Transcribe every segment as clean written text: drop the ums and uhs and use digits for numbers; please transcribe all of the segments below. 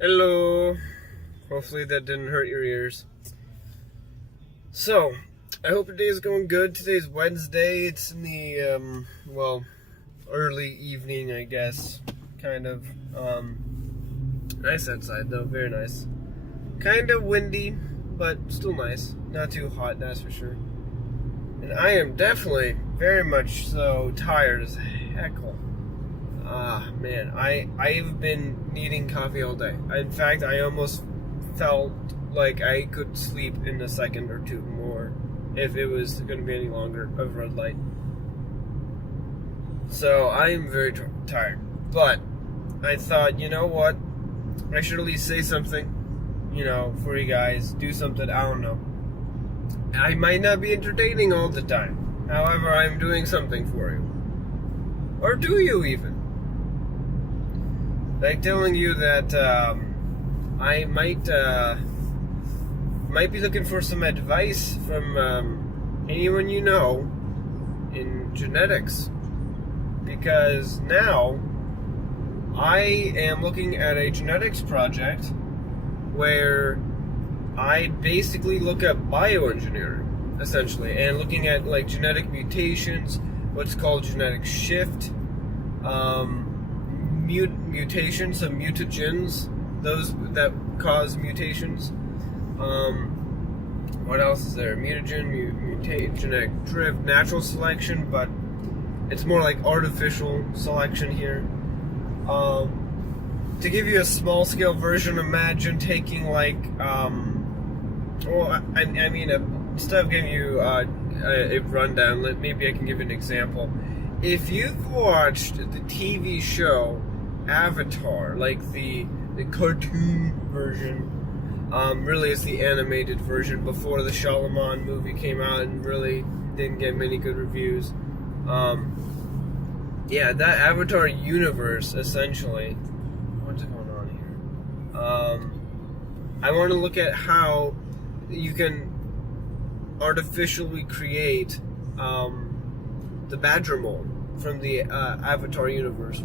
Hello. Hopefully that didn't hurt your ears. So, I hope your day is going good. Today's Wednesday. It's in the, early evening, I guess. Kind of. Nice outside, though. Very nice. Kind of windy, but still nice. Not too hot, that's for sure. And I am definitely very much so tired as heckle. Man, I've been needing coffee all day. In fact, I almost felt like I could sleep in a second or two more if it was going to be any longer of red light. So I am very tired. But I thought, you know what? I should at least say something, for you guys. Do something, I don't know. I might not be entertaining all the time. However, I'm doing something for you. Or do you even? Like telling you that I might be looking for some advice from anyone you know in genetics, because now I am looking at a genetics project where I basically look at bioengineering, essentially, and looking at like genetic mutations, what's called genetic shift, mutations, so mutagens, those that cause mutations. What else is there? Mutagen, mutate, genetic drift, natural selection, but it's more like artificial selection here. To give you a small scale version, imagine taking like, instead of giving you a rundown, maybe I can give you an example. If you've watched the TV show Avatar, like the cartoon version, really it's the animated version before the Shyamalan movie came out and really didn't get many good reviews. That Avatar universe, essentially. What's going on here? I want to look at how you can artificially create the badger mold from the Avatar universe.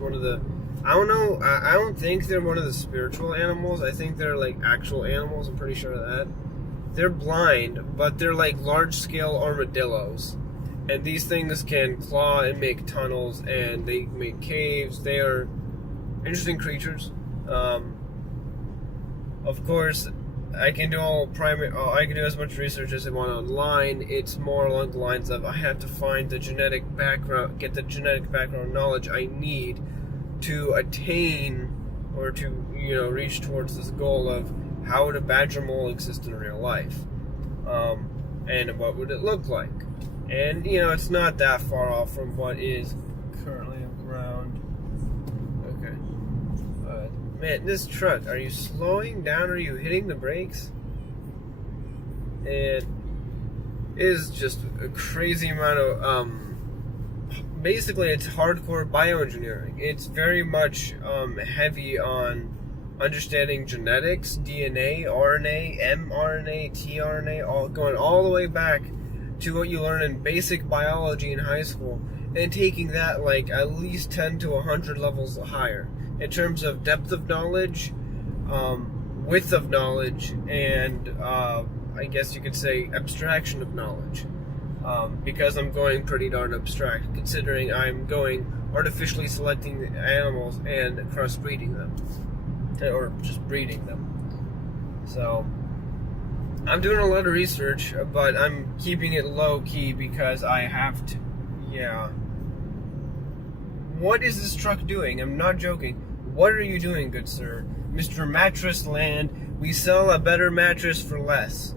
I don't know, I don't think they're one of the spiritual animals. I think they're like actual animals, I'm pretty sure of that. They're blind, but they're like large-scale armadillos. And these things can claw and make tunnels, and they make caves. They are interesting creatures. Of course, I can do I can do as much research as I want online. It's more along the lines of I have to find the genetic background, get the genetic background knowledge I need to attain or to reach towards this goal of how would a badger mole exist in real life, and what would it look like. And it's not that far off from what is currently around. Okay. Man, this truck, are you slowing down? Are you hitting the brakes? It is just a crazy amount of basically it's hardcore bioengineering. It's very much heavy on understanding genetics, DNA, RNA, mRNA, tRNA, going all the way back to what you learn in basic biology in high school, and taking that like at least 10 to 100 levels higher in terms of depth of knowledge, width of knowledge, and I guess you could say abstraction of knowledge. Because I'm going pretty darn abstract, considering I'm going artificially selecting the animals and crossbreeding them, or just breeding them. So I'm doing a lot of research, but I'm keeping it low key because I have to. Yeah. What is this truck doing? I'm not joking. What are you doing, good sir? Mr. Mattress Land, we sell a better mattress for less.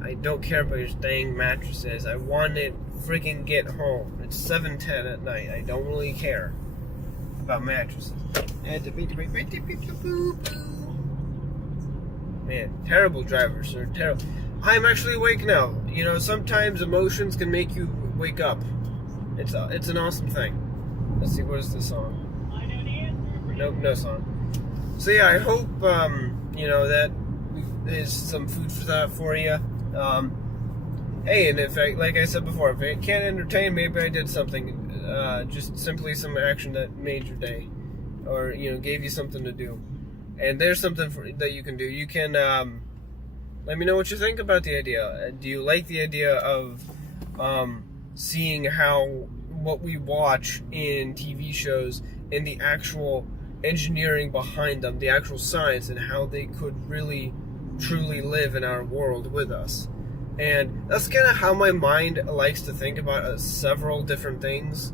I don't care about your dang mattresses. I want to freaking get home. It's 7:10 at night. I don't really care about mattresses. Man, terrible driver, sir. Terrible. I'm actually awake now. Sometimes emotions can make you wake up. It's an awesome thing. Let's see, what is the song? Nope, no song. So yeah, I hope that is some food for thought for you. Hey, and if like I said before, if it can't entertain, maybe I did something, just simply some action that made your day, or gave you something to do. And there's something that you can do. You can let me know what you think about the idea. Do you like the idea of seeing how what we watch in TV shows and the actual engineering behind them, the actual science, and how they could really truly live in our world with us? And that's kind of how my mind likes to think about several different things.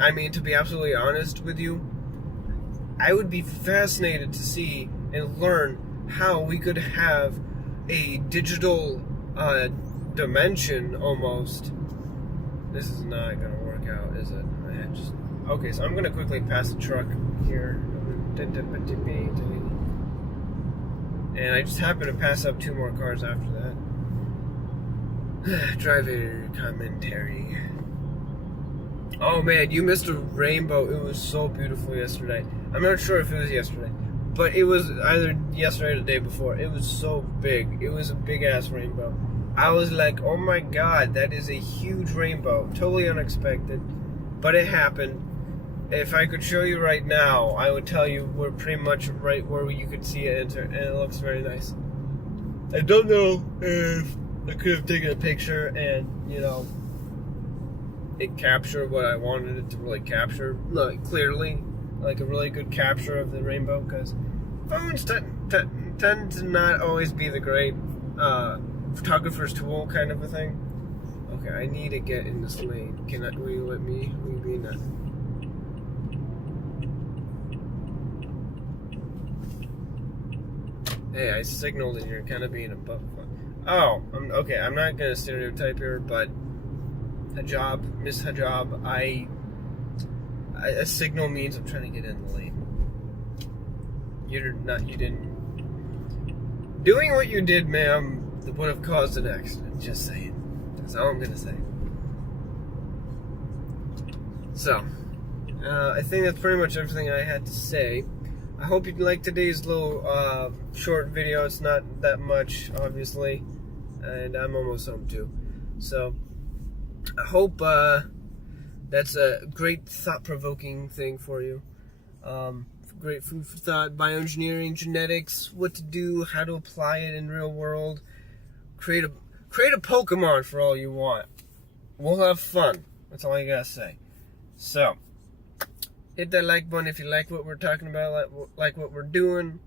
I mean, to be absolutely honest with you, I would be fascinated to see and learn how we could have a digital dimension almost. This is not going to work out, is it? Okay, so I'm going to quickly pass the truck here. And I just happened to pass up 2 more cars after that. Driver commentary. Oh man, you missed a rainbow. It was so beautiful yesterday. I'm not sure if it was yesterday, but it was either yesterday or the day before. It was so big. It was a big ass rainbow. I was like, oh my god, that is a huge rainbow. Totally unexpected, but it happened. If I could show you right now, I would tell you we're pretty much right where you could see it, and it looks very nice. I don't know if I could have taken a picture and, it captured what I wanted it to really capture, clearly, like a really good capture of the rainbow, because phones tend to not always be the great photographer's tool kind of a thing. Okay, I need to get in this lane. Will you let me be in that? Hey, I signaled and you're kind of being a butt. Oh, okay, I'm not going to stereotype here, but Miss Hijab, a signal means I'm trying to get in the lane. You didn't. Doing what you did, ma'am, would have caused an accident. Just saying. That's all I'm going to say. So, I think that's pretty much everything I had to say. I hope you liked today's little short video. It's not that much, obviously, and I'm almost home too. So, I hope that's a great thought-provoking thing for you. Great food for thought, bioengineering, genetics, what to do, how to apply it in real world. Create a Pokemon for all you want. We'll have fun. That's all I gotta say. So, hit that like button if you like what we're talking about, like what we're doing,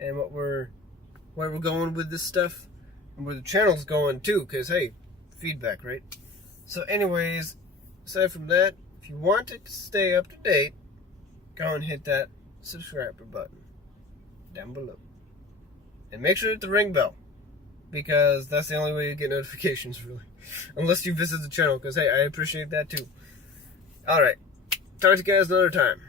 and where we're going with this stuff, and where the channel's going too. Cause hey, feedback, right? So, anyways, aside from that, if you wanted to stay up to date, go and hit that subscriber button down below, and make sure to hit the ring bell, because that's the only way you get notifications, really, unless you visit the channel, because hey, I appreciate that too. Alright, talk to you guys another time.